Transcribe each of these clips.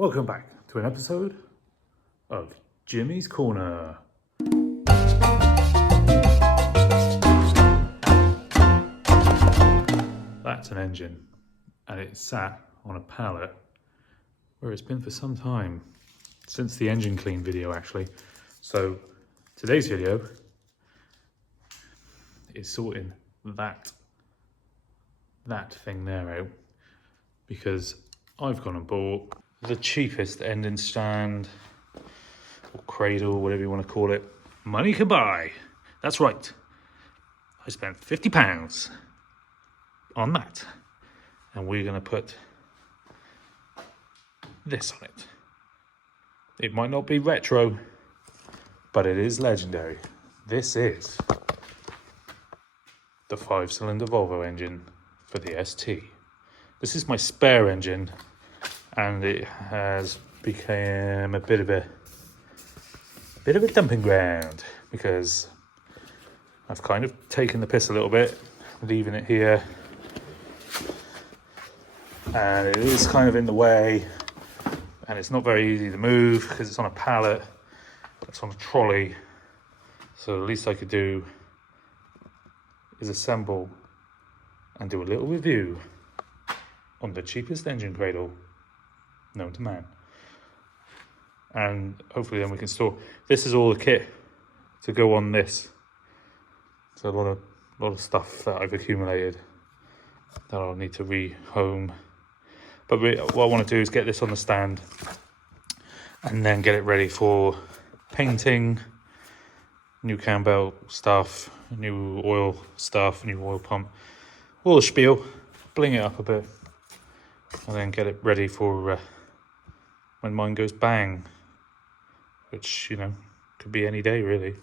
Welcome back to an episode of Jimmy's Corner. That's an engine, and it's sat on a pallet where it's been for some time, since the engine clean video actually. So today's video is sorting that thing there out, because I've gone and bought the cheapest ending stand or cradle, whatever you want to call it, money can buy. That's right, I spent £50 on that, and we're going to put this on it. It might not be retro, but it is legendary. This is the 5-cylinder Volvo engine for the ST. This is my spare engine, and it has become a bit of a dumping ground because I've kind of taken the piss a little bit, leaving it here, and it is kind of in the way, and it's not very easy to move because it's on a pallet, it's on a trolley. So the least I could do is assemble and do a little review on the cheapest engine cradle known to man, and hopefully then we can store. This is all the kit to go on this. So a lot of stuff that I've accumulated that I'll need to rehome. But what I want to do is get this on the stand and then get it ready for painting, new cam belt stuff, new oil stuff, new oil pump, all the spiel, bling it up a bit, and then get it ready for when mine goes bang, which, you know, could be any day really.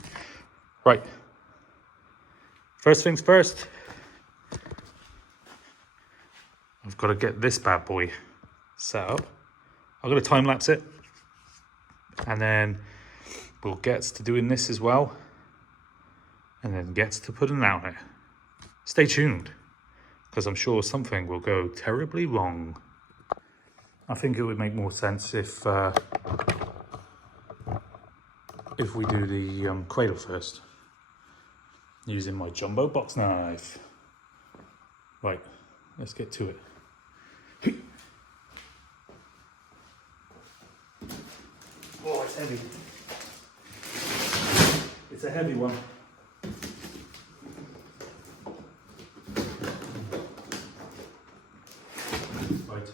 Right, first things first, I've got to get this bad boy set up. I'm going to time lapse it, and then we'll get to doing this as well, and then gets to putting it out there. Stay tuned, because I'm sure something will go terribly wrong. I think it would make more sense if we do the cradle first, using my jumbo box knife. Right, let's get to it. Oh, it's heavy. It's a heavy one. Right.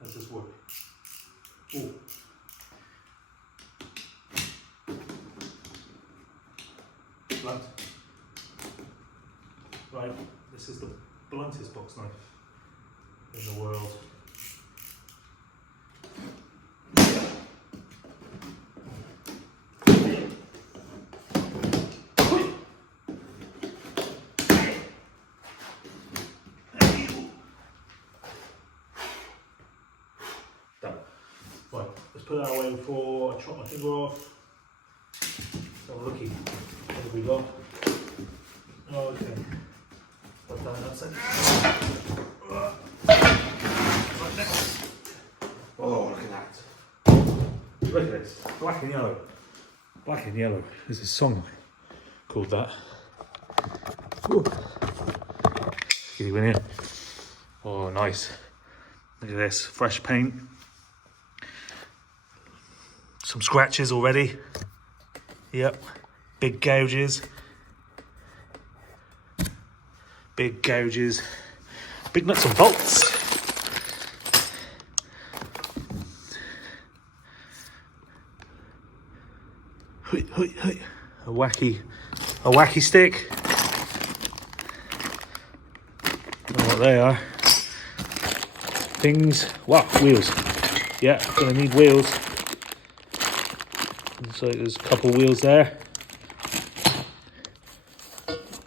Let's just work. Ooh. Blunt. Right, this is the bluntest box knife in the world. Done. Right, let's put that away before I chop my finger off. So looky, what have we got? Okay. Put that upside down. Like that. Oh, look at that. Look at this. Black and yellow. Black and yellow. There's a song called that. Ooh. Get you in here. Oh, nice. Look at this. Fresh paint. Some scratches already. Yep. Big gouges. Big gouges. Big nuts and bolts. A wacky stick. Don't know what they are. Things. Wow, wheels. Yeah, gonna need wheels. So there's a couple wheels there.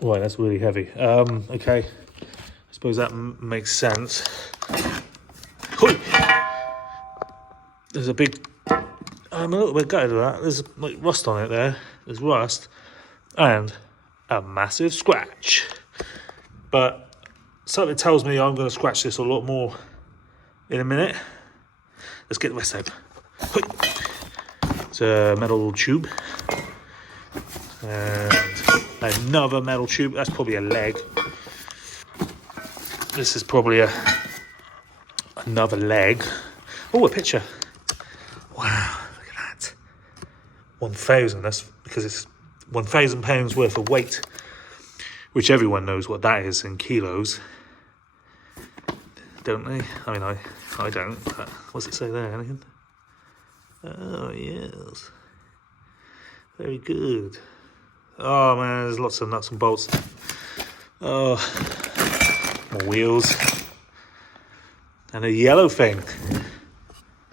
Right, that's really heavy. Okay, I suppose that makes sense. There's a big. I'm a little bit gutted of that. There's like rust on it there. There's rust and a massive scratch. But something tells me I'm going to scratch this a lot more in a minute. Let's get the rest out. It's a metal tube. And another metal tube. That's probably a leg. This is probably another leg. Oh, a picture. Wow, look at that. 1,000. That's because it's £1,000 worth of weight, which everyone knows what that is in kilos, don't they? I mean, I don't. But what's it say there? Anything? Oh yes, very good. Oh man, there's lots of nuts and bolts. Oh, more wheels. And a yellow thing.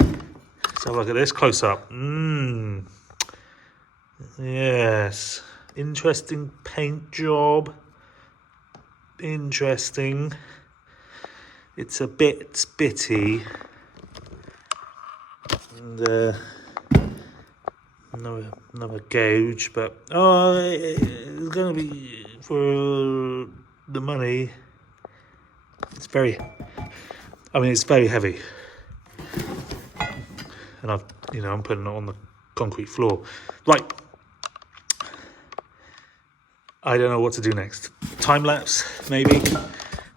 Let's have a look at this close up. Yes. Interesting paint job. Interesting. It's a bit bitty. And another gauge, but it's gonna be for the money. It's very heavy, and I'm putting it on the concrete floor. Right, I don't know what to do next. Time lapse maybe,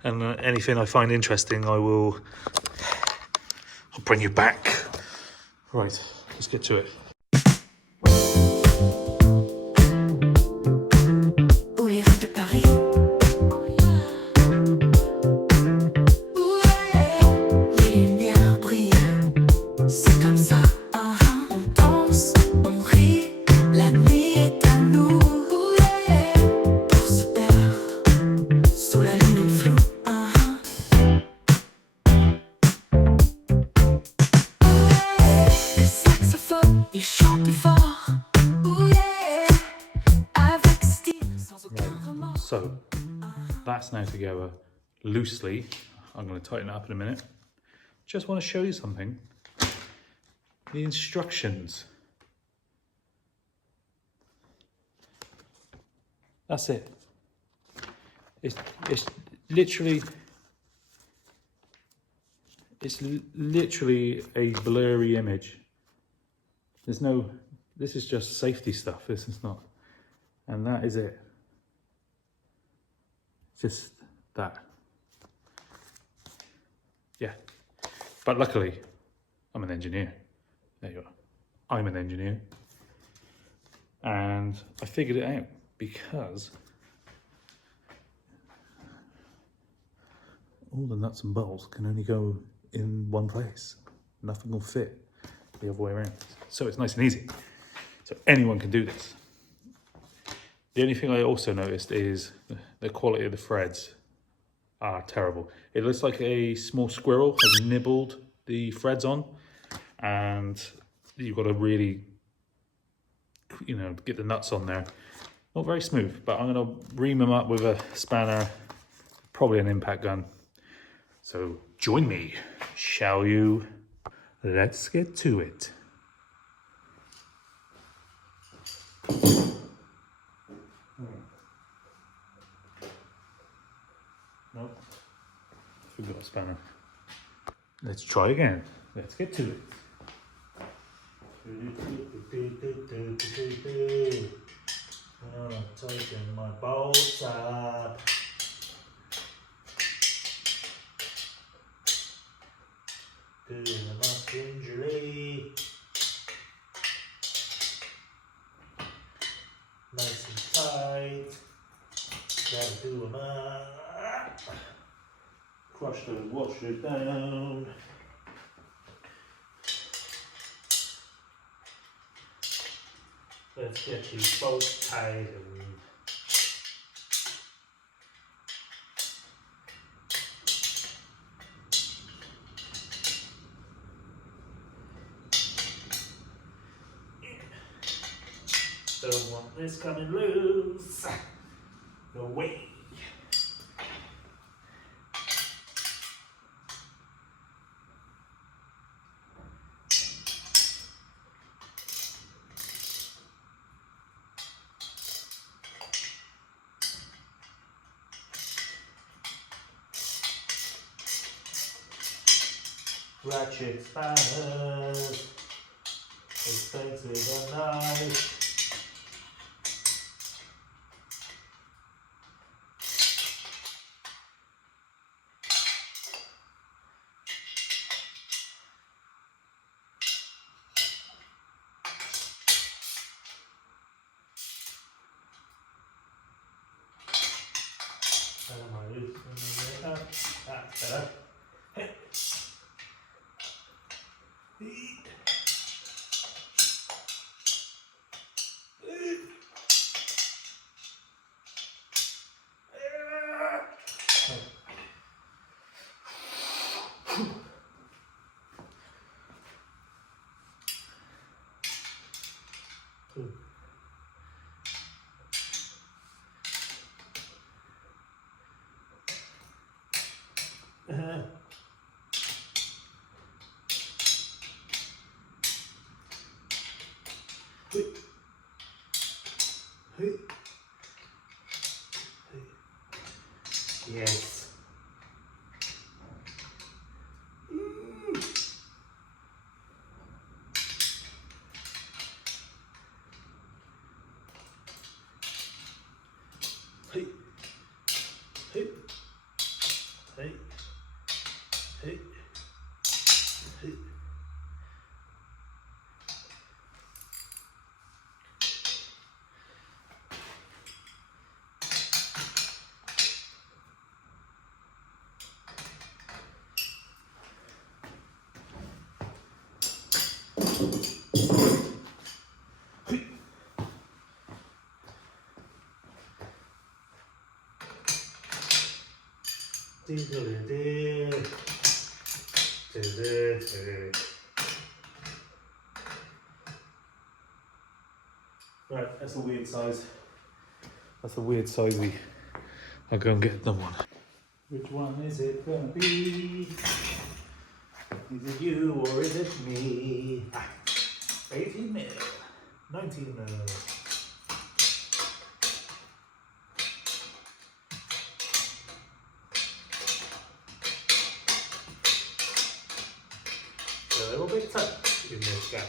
and anything I find interesting I'll bring you back. Right, let's get to it. So that's now together loosely. I'm going to tighten it up in a minute. Just want to show you something. The instructions. That's it. It's literally a blurry image. This is just safety stuff. This is not, and that is it. Just that. Yeah. But luckily, I'm an engineer. There you are. I'm an engineer. And I figured it out because all the nuts and bolts can only go in one place. Nothing will fit the other way around. So it's nice and easy. So anyone can do this. The only thing I also noticed is the quality of the threads are terrible. It looks like a small squirrel has nibbled the threads on, and you've got to really, get the nuts on there. Not very smooth, but I'm going to ream them up with a spanner, probably an impact gun. So join me, shall you? Let's get to it. Nope, forgot a spanner. Let's try again. Let's get to it. Tighten my bolts up. Doing them up gingerly. Nice and tight. Gotta do them up. Crush those washers down. Let's get these bolts tightened. Don't want this coming loose. No way. Ratchet spanners, expensive and nice. That's better. Yes. Hey. Hey. Hey. Hey. Hey. Right, that's a weird size. That's a weird size. I'll go and get another one. Which one is it gonna be? Is it you or is it me? 18 mil, 19 mil. A little bit tight in this gap.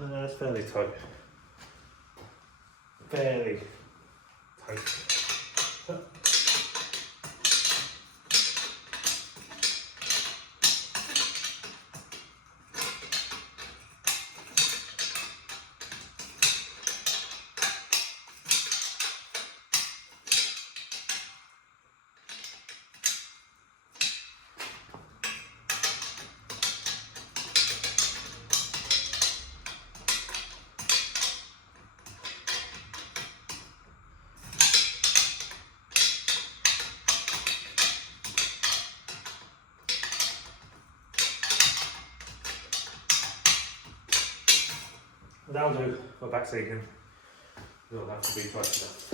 That's fairly tight. Fairly tight. That'll do. My back's aching. It'll have to be tight enough.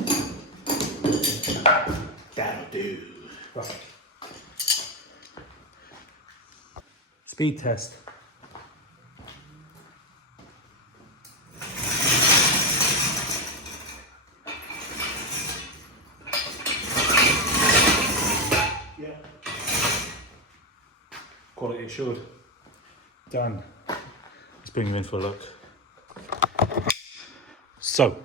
That'll do. Right. Speed test. Yeah. Quality assured. Done. Let's bring them in for a look. So,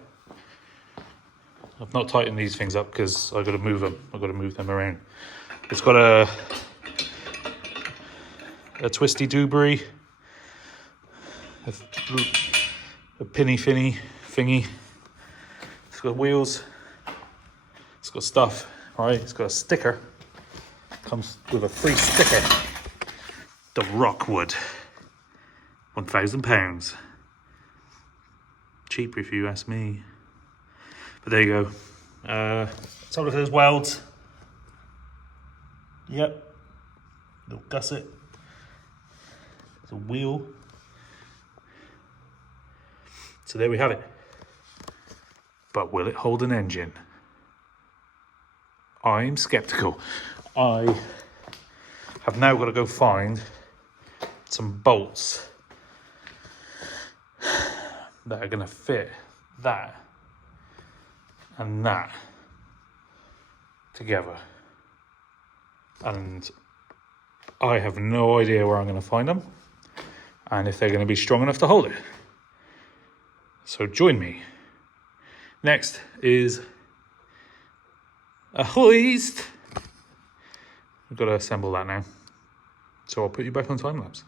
I've not tightened these things up because I've got to move them. I've got to move them around. It's got a twisty doobry, a pinny finny thingy. It's got wheels. It's got stuff. Right? It's got a sticker. Comes with a free sticker. The Rockwood. £1,000. Cheaper if you ask me. But there you go. Let's have a look at those welds. Yep. Little gusset. There's a wheel. So there we have it. But will it hold an engine? I'm skeptical. I have now got to go find some bolts that are going to fit that and that together. And I have no idea where I'm going to find them and if they're going to be strong enough to hold it. So join me. Next is a hoist. We've got to assemble that now. So I'll put you back on time lapse.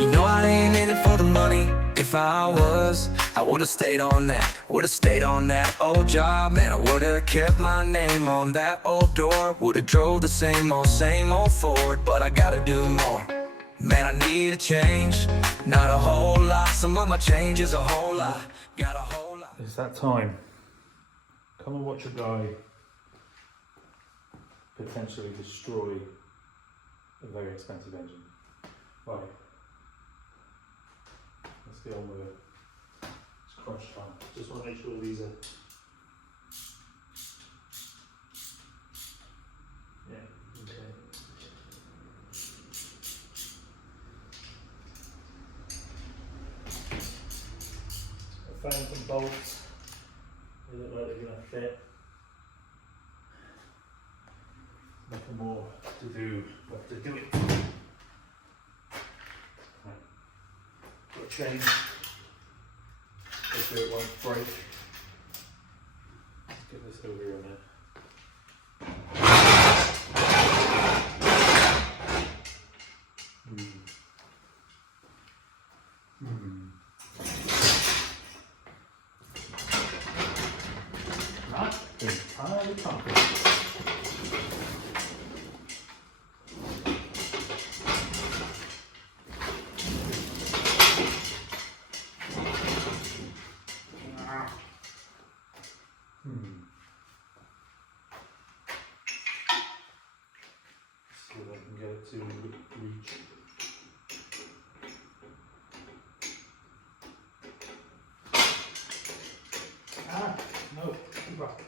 You know I ain't in it for the money. If I was, I would've stayed on that. Would've stayed on that old job, man. I would've kept my name on that old door. Would've drove the same old Ford. But I gotta do more. Man, I need a change. Not a whole lot. Some of my change is a whole lot. Got a whole lot. It's that time. Come and watch a guy potentially destroy a very expensive engine. Right. Let's get on with it. It's crunch time. Just want to make sure these are. Yeah, okay. I found some bolts. They look like they're going to fit. Nothing more to do but to do it. Right. Got a chain. Hopefully it won't break. Let's get this over here on there. Not entirely confident. See if I can get it to reach. No, too rough.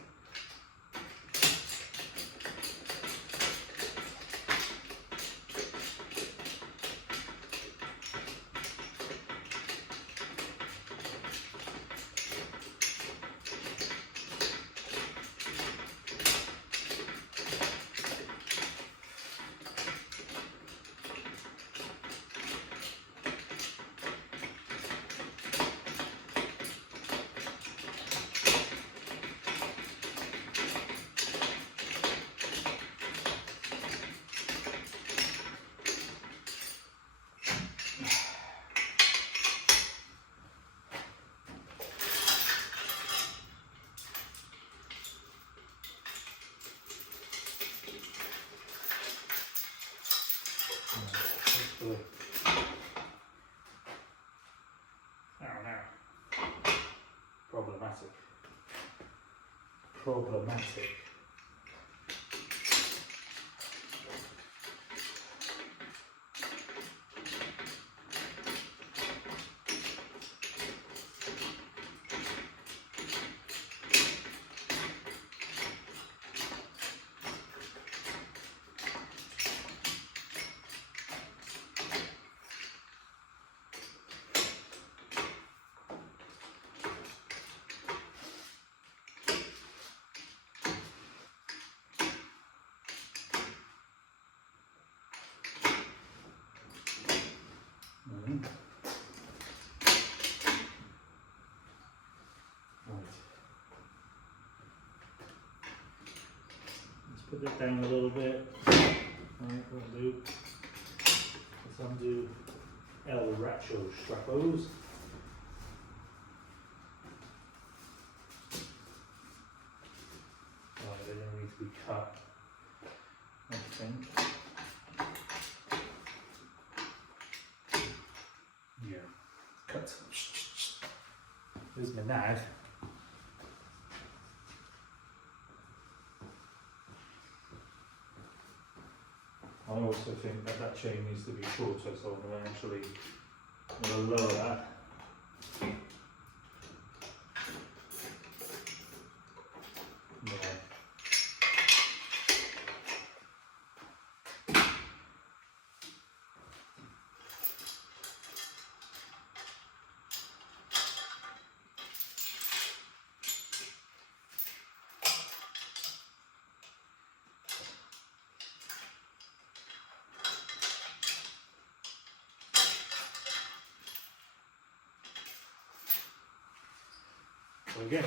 Problematic. Put it down a little bit. Right, that'll do. Let's undo El Racho strappos. Right, they're going to need to be cut, I think. Yeah, cut. Here's my nag. I also think that that chain needs to be shorter, so I'm going to actually lower that. Yeah. So again.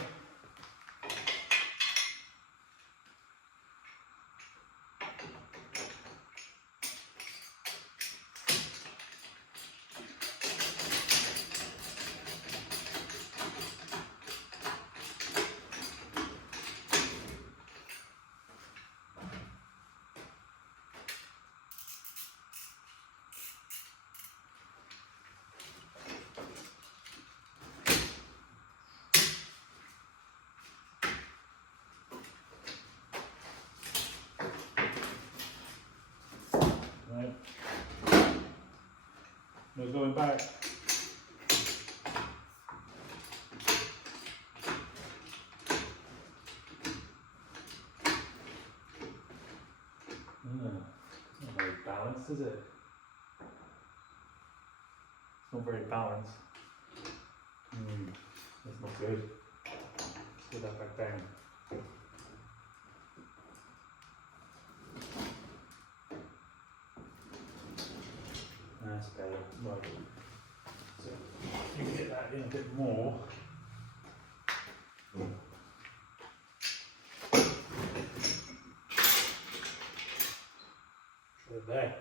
Right. No going back. Not very balanced, is it? It's not very balanced. That's not good. Let's put that back down. That's better. Right. So you can get that in a bit more. Right there.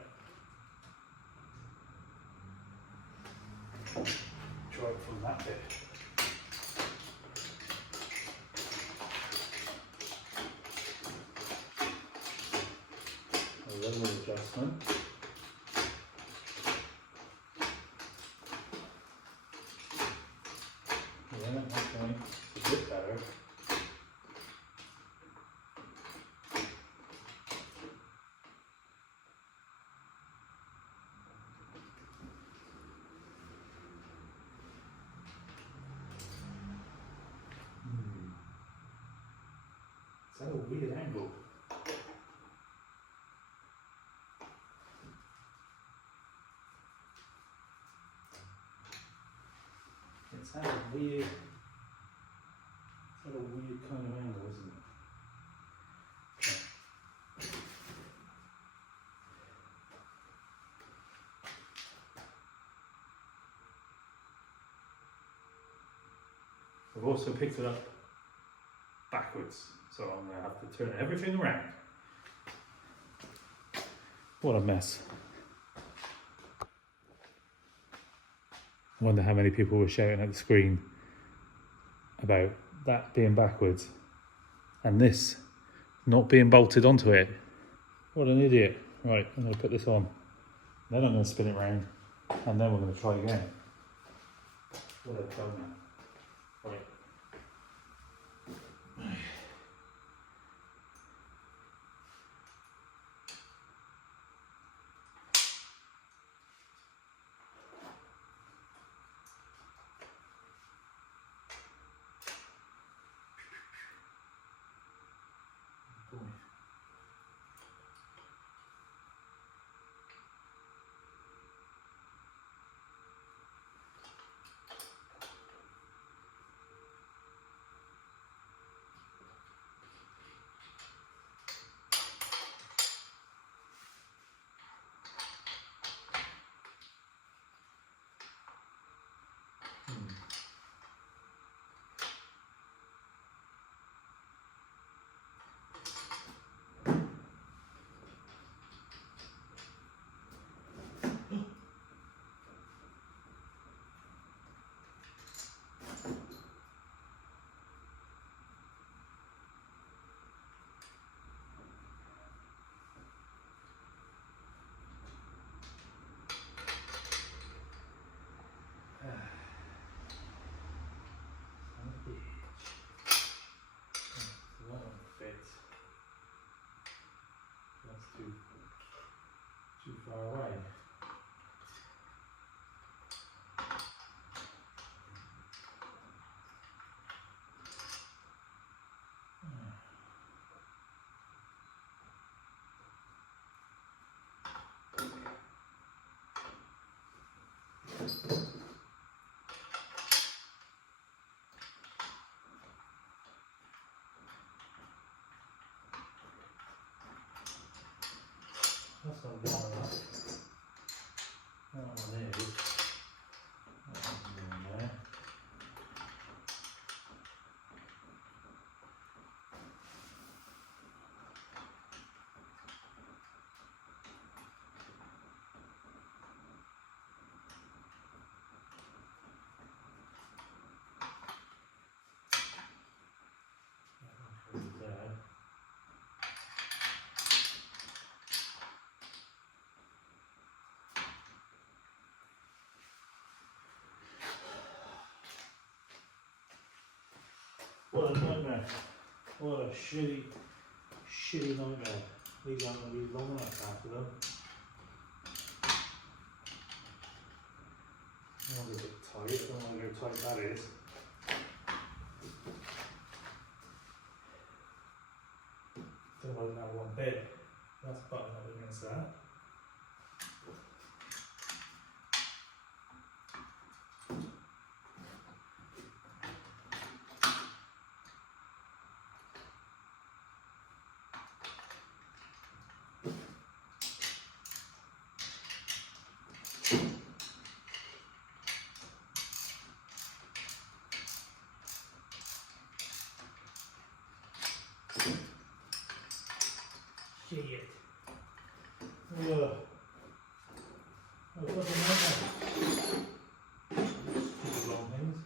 Try it from that bit. A little adjustment. Yeah, okay. It's a bit better. Is that a weird angle? It's had a weird, kind of angle, isn't it? I've also picked it up backwards, so I'm going to have to turn everything around. What a mess. I wonder how many people were shouting at the screen about that being backwards and this not being bolted onto it. What an idiot. Right, I'm going to put this on. Then I'm going to spin it round and then we're going to try again. What a donut. Right. far away. That's not one enough. That one is. That one's in there. That one goes there. What a nightmare. What a shitty nightmare. These aren't going to be long enough after them. That one's a bit tight. I don't know how tight that is. Don't like that one bit. That's buttoned up against that. Shit. Ugh. That was a nightmare. Stupid long things.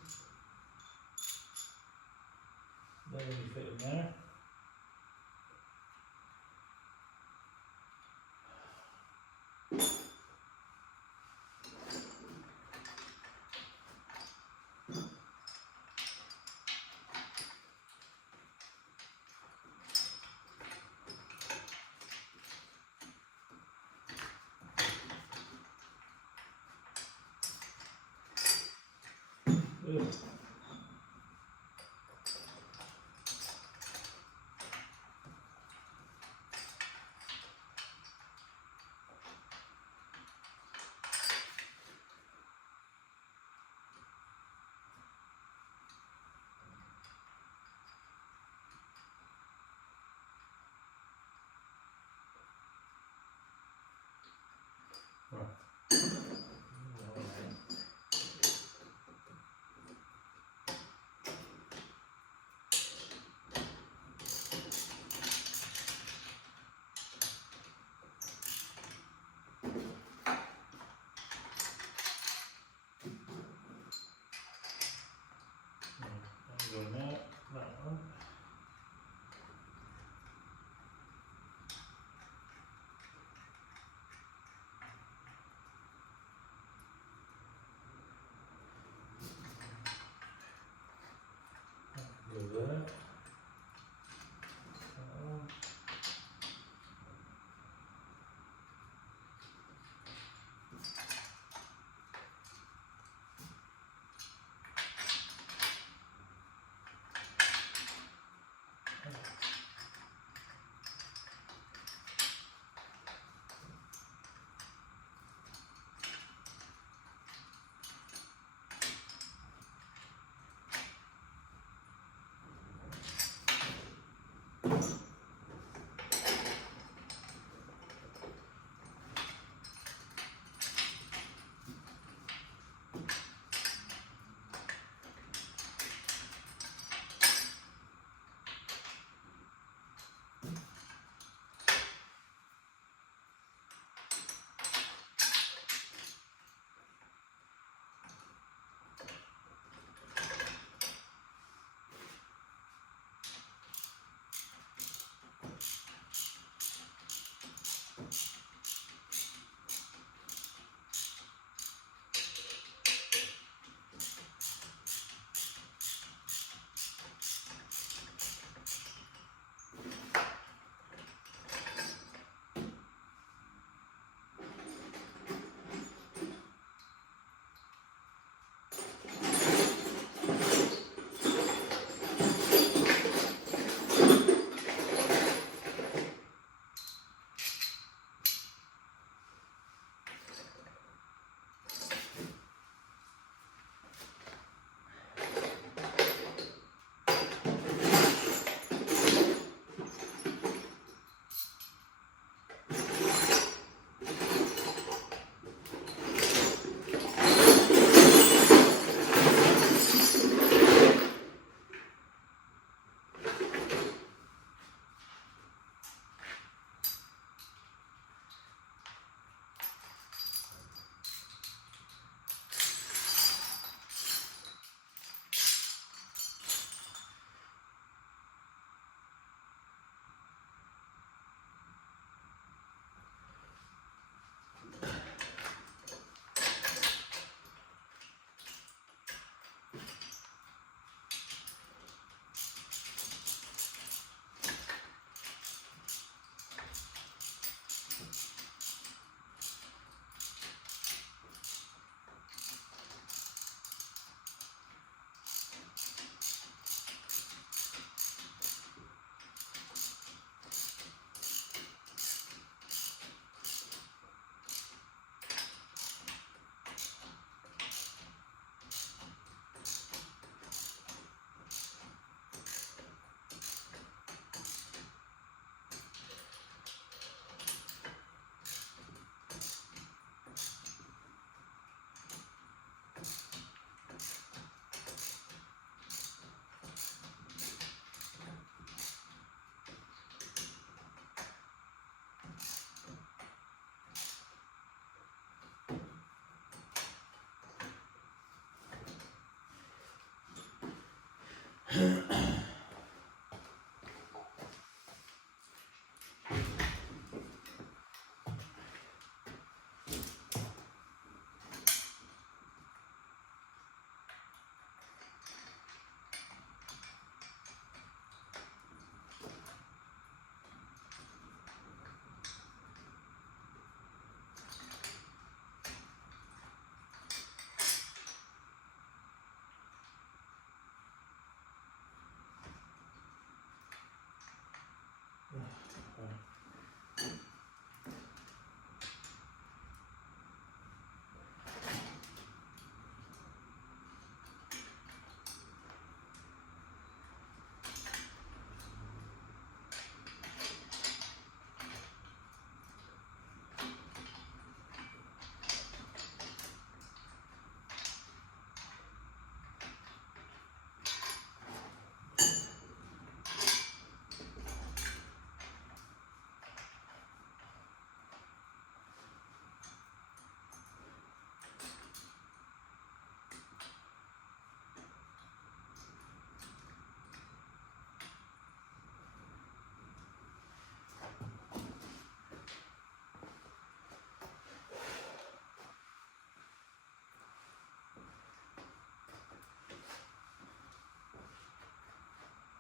They only fit in there. Ugh. Right. Go in there, that one.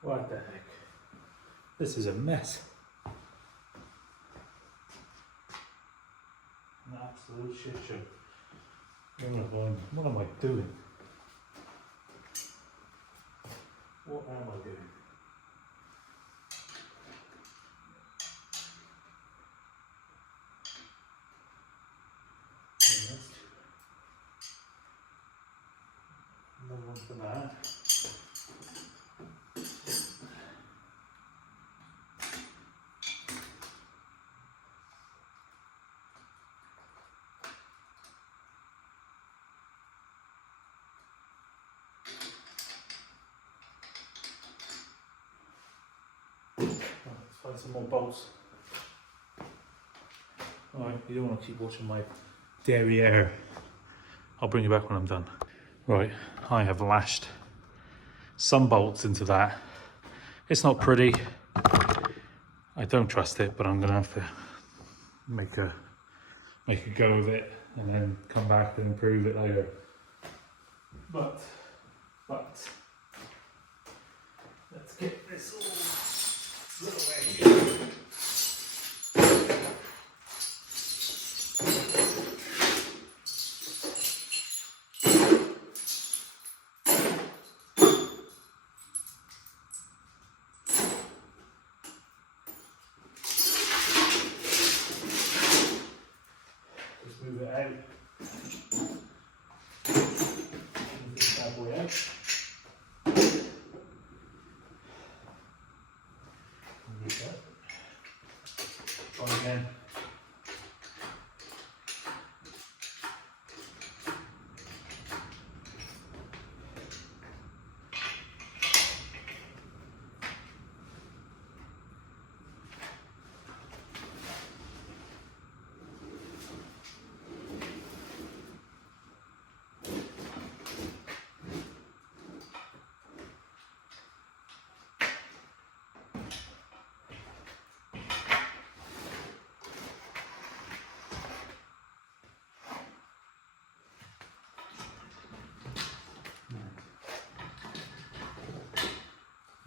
What the heck? This is a mess. An absolute shit show. What am I doing? What am I doing? Another one for that. Let's find some more bolts. Alright, you don't want to keep watching my derriere. I'll bring you back when I'm done. Right, I have lashed some bolts into that. It's not pretty. I don't trust it, but I'm gonna have to make a go of it and then come back and improve it later. But let's get this all put away. Move it out. Move this bad boy out. Move that. Try again.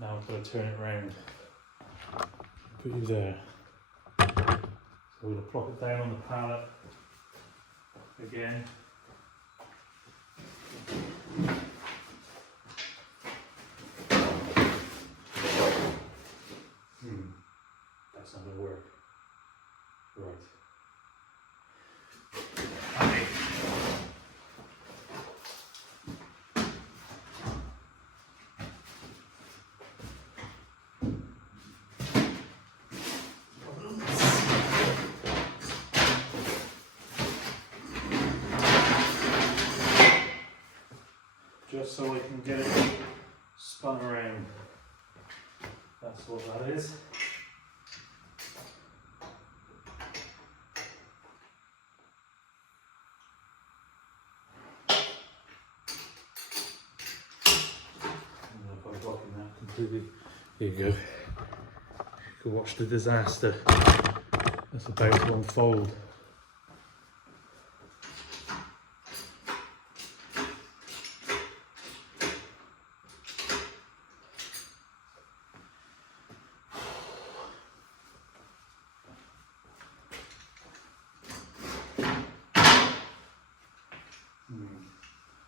Now I've got to turn it round. Put you there. So we're going to plop it down on the pallet again. That's not going to work. Right. Just so I can get it spun around. That's what that is. I don't know if I'm blocking that completely. Here you go. You can watch the disaster that's about to unfold.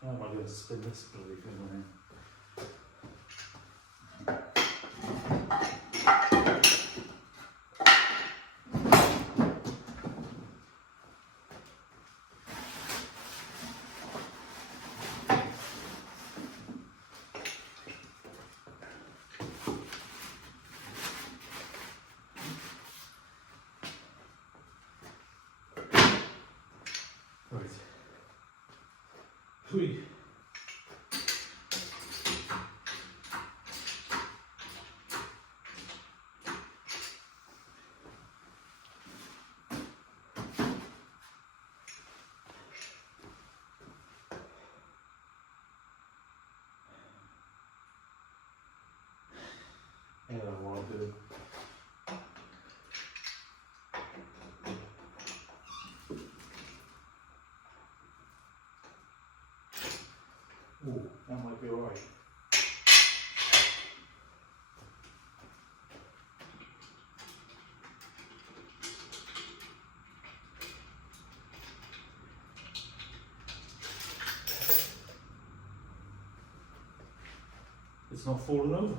How am I going to spin this bloody thing around? Right. Hui. I don't want to do it. Ooh, that might be alright. it's not falling over.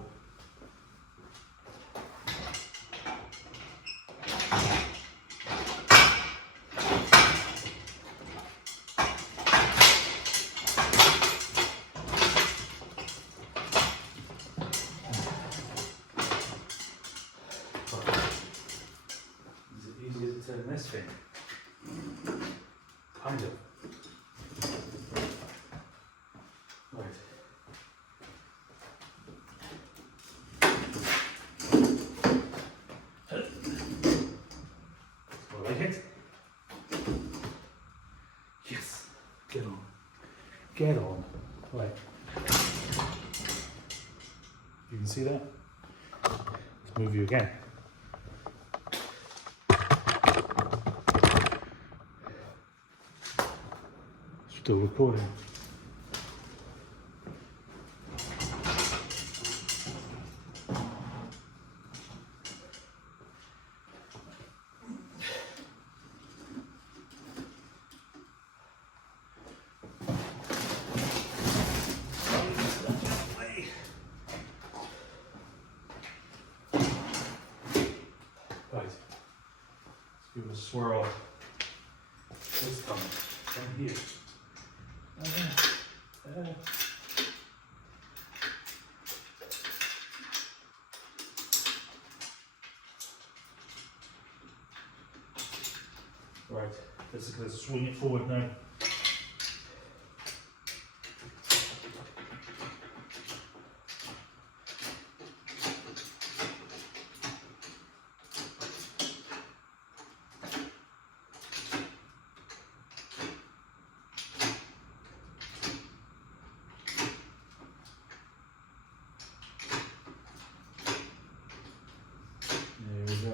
Is it easier to turn this thing? Kind of. Right. I like it. Yes. Get on. Get on. Right. You can see that? Let's move you again. Still recording. Right, let's give it a swirl. This time, down here. Right, this is going to swing it forward now. There we go.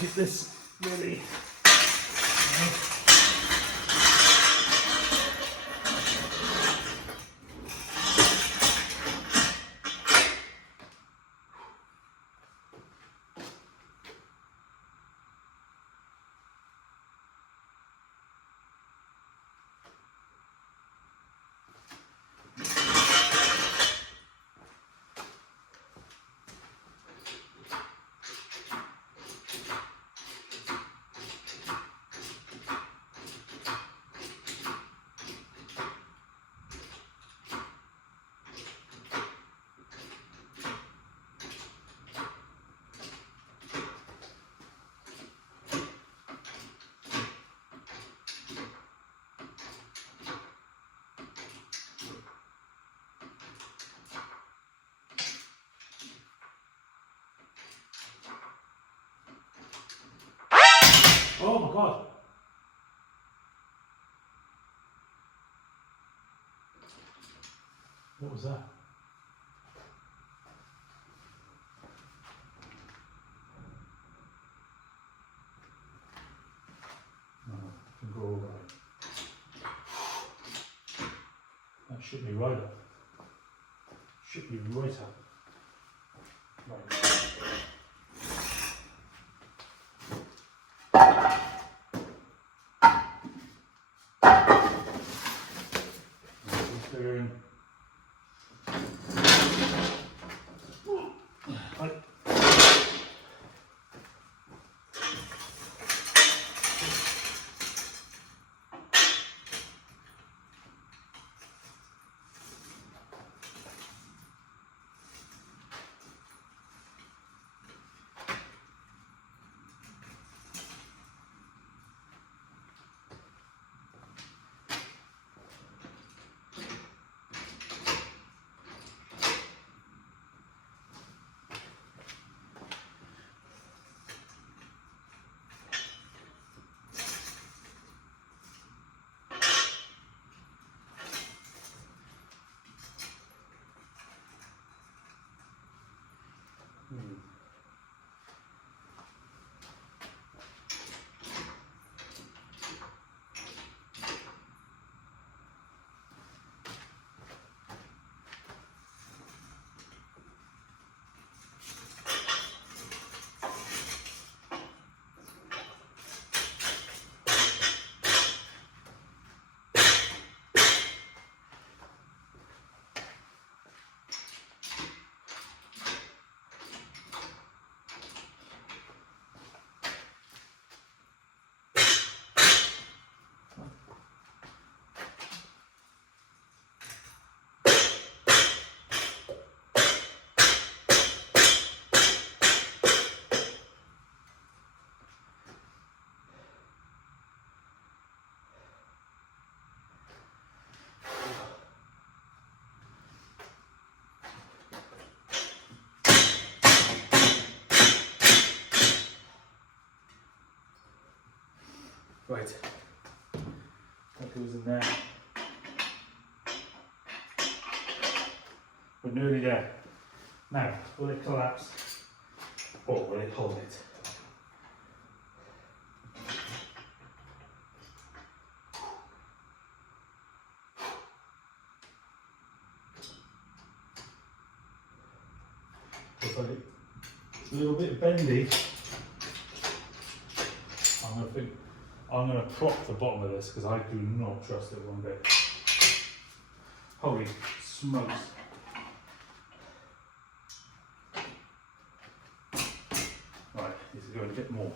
Get this ready. Oh my God. What was that? No, I think we're all right. That should be right up. Should be right up. Right. Turn. Right. Right, that goes in there. We're nearly there. Now, will it collapse or will it hold it? Looks like it's a little bit bendy. I'm going to prop the bottom of this because I do not trust it one bit. Holy smokes. Right, needs to go in a bit more.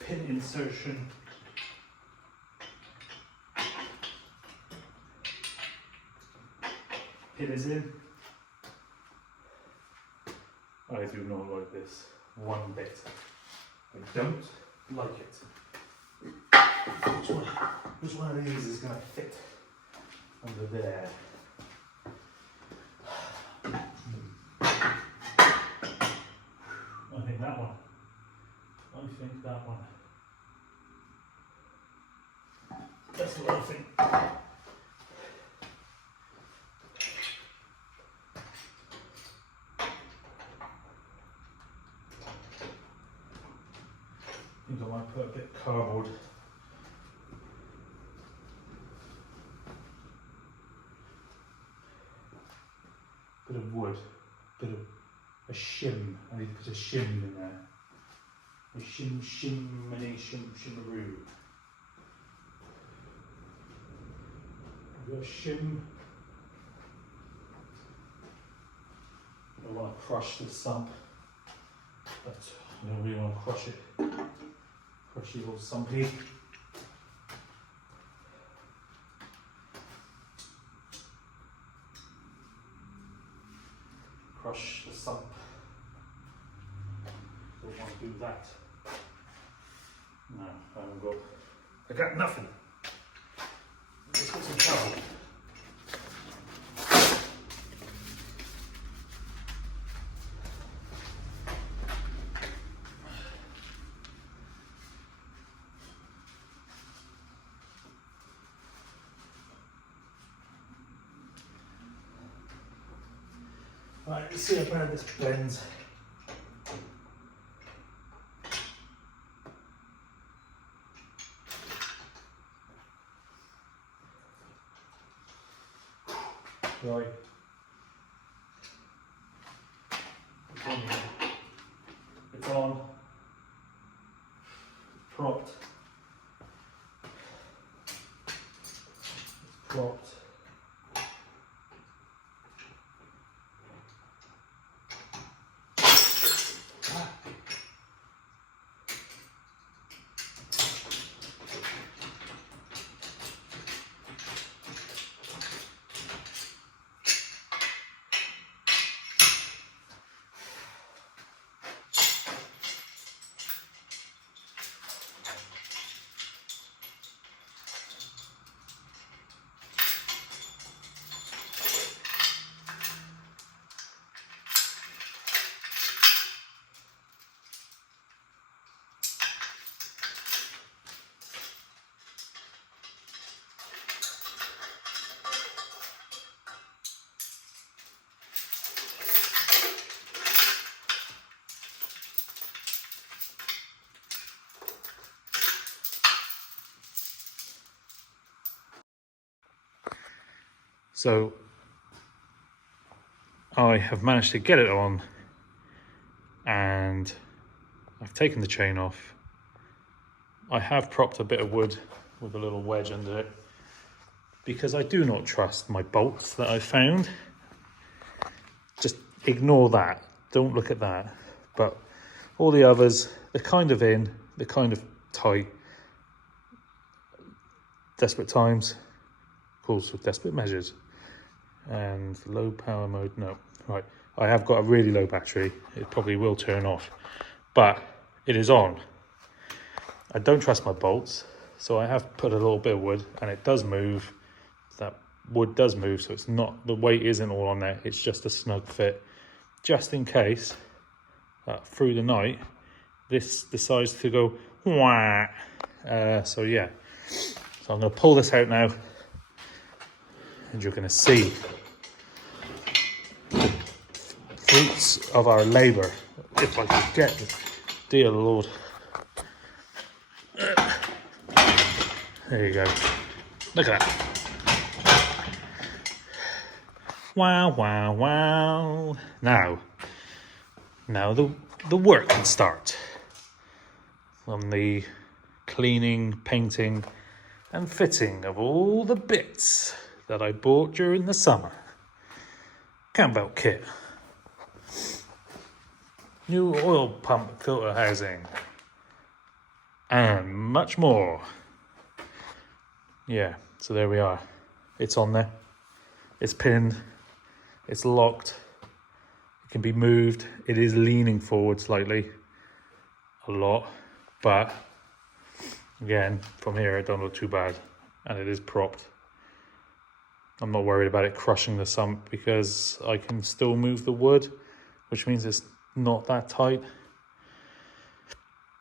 Pin insertion. Pin is in. I do not like this one bit. I don't like it. Which one of these is going to fit under there? I think that one. I think that one. That's what I think. I think I might put a bit of cardboard. Bit of wood, bit of a shim. I need to put a shim in there. A shimmaroo. I've got a shim. I want to crush the sump, but I don't really want to crush it. Crush the old sumpy. Crush the sump. do that. No, I haven't got. I got nothing. Let's get some trouble. Right, let's see how bad this blends. Right. It's on here. It's on. Propped. It's propped. So I have managed to get it on, and I've taken the chain off. I have propped a bit of wood with a little wedge under it because I do not trust my bolts that I found. Just ignore that, don't look at that. But all the others, they're kind of in, they're kind of tight. Desperate times calls for desperate measures. And low power mode, no. Right, I have got a really low battery. It probably will turn off, but it is on. I don't trust my bolts, so I have put a little bit of wood, and it does move. That wood does move, so it's not, the weight isn't all on there. It's just a snug fit, just in case through the night this decides to go wah. So yeah, so I'm going to pull this out now, and you're going to see the fruits of our labour. If I could get this, dear Lord. There you go. Look at that. Wow, wow, wow. Now the work can start. On the cleaning, painting, and fitting of all the bits that I bought during the summer. Campbell kit. New oil pump filter housing. And much more. Yeah, so there we are. It's on there. It's pinned. It's locked. It can be moved. It is leaning forward slightly. A lot. But, again, from here it don't look too bad. And it is propped. I'm not worried about it crushing the sump because I can still move the wood, which means it's not that tight.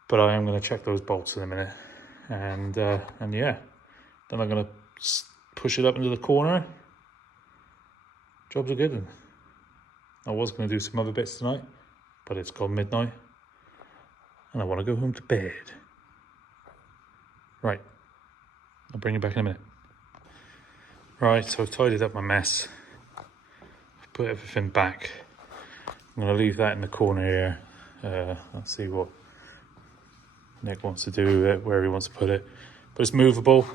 But I am going to check those bolts in a minute. And yeah, then I'm going to push it up into the corner. Job's a good one. I was going to do some other bits tonight, but it's gone midnight. And I want to go home to bed. Right, I'll bring you back in a minute. Right, so I've tidied up my mess. I've put everything back. I'm going to leave that in the corner here. Let's see what Nick wants to do with it, where he wants to put it. But it's movable.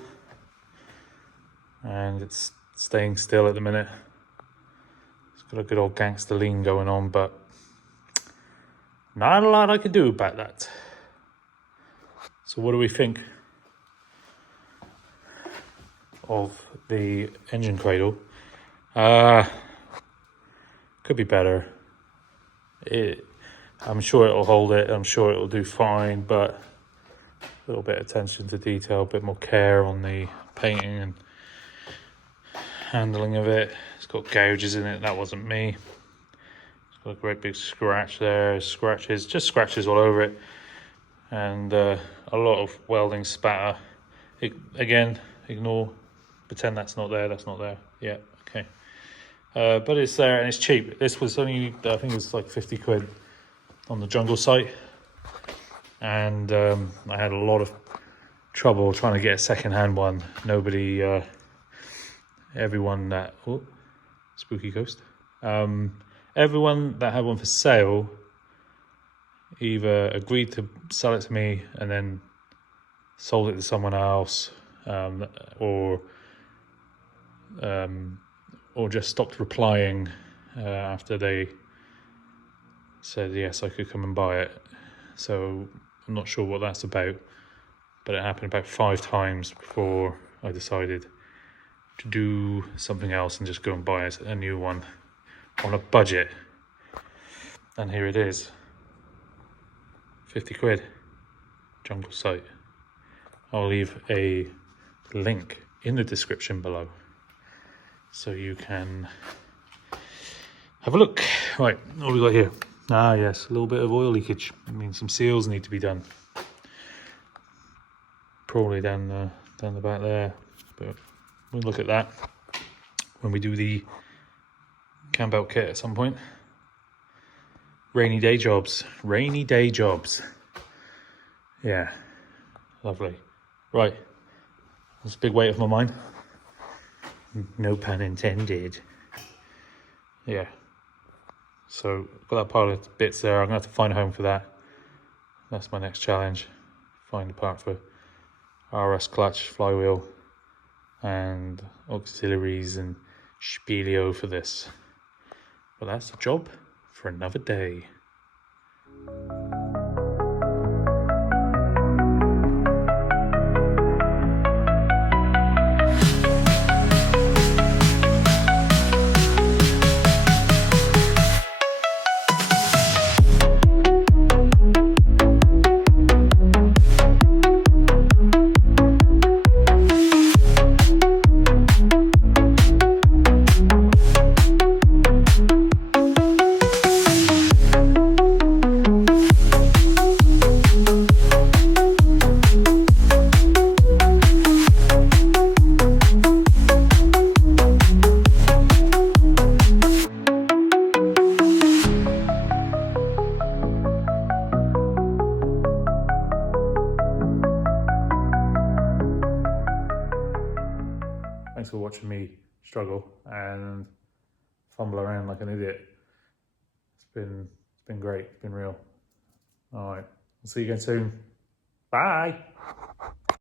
And it's staying still at the minute. It's got a good old gangster lean going on, but not a lot I can do about that. So what do we think of the engine cradle? Could be better. I'm sure it'll hold it. I'm sure it'll do fine, but a little bit of attention to detail, a bit more care on the painting and handling of it. It's got gouges in it. That wasn't me. It's got a great big scratch there. Scratches, just scratches all over it, and a lot of welding spatter. Again, ignore, pretend that's not there. That's not there. Yeah, okay. But it's there and it's cheap. This was only, I think it was like 50 quid on the jungle site, and I had a lot of trouble trying to get a second-hand one. Nobody, everyone that, oh, spooky ghost, everyone that had one for sale either agreed to sell it to me and then sold it to someone else, or just stopped replying after they said yes, I could come and buy it. So I'm not sure what that's about, but it happened about 5 times before I decided to do something else and just go and buy a new one on a budget. And here it is, 50 quid, jungle site. I'll leave a link in the description below so you can have a look. Right, what have we got here? Ah, yes, a little bit of oil leakage. I mean, some seals need to be done. Probably down the back there, but we'll look at that when we do the cam belt kit at some point. Rainy day jobs. Rainy day jobs. Yeah, lovely. Right, that's a big weight off my mind. No pun intended. Yeah. So got that pile of bits there. I'm gonna have to find a home for that. That's my next challenge. Find a part for RS clutch, flywheel, and auxiliaries and speleo for this. But that's a job for another day. Thanks for watching me struggle and fumble around like an idiot. It's been great. It's been real. All right. I'll see you again soon. Bye.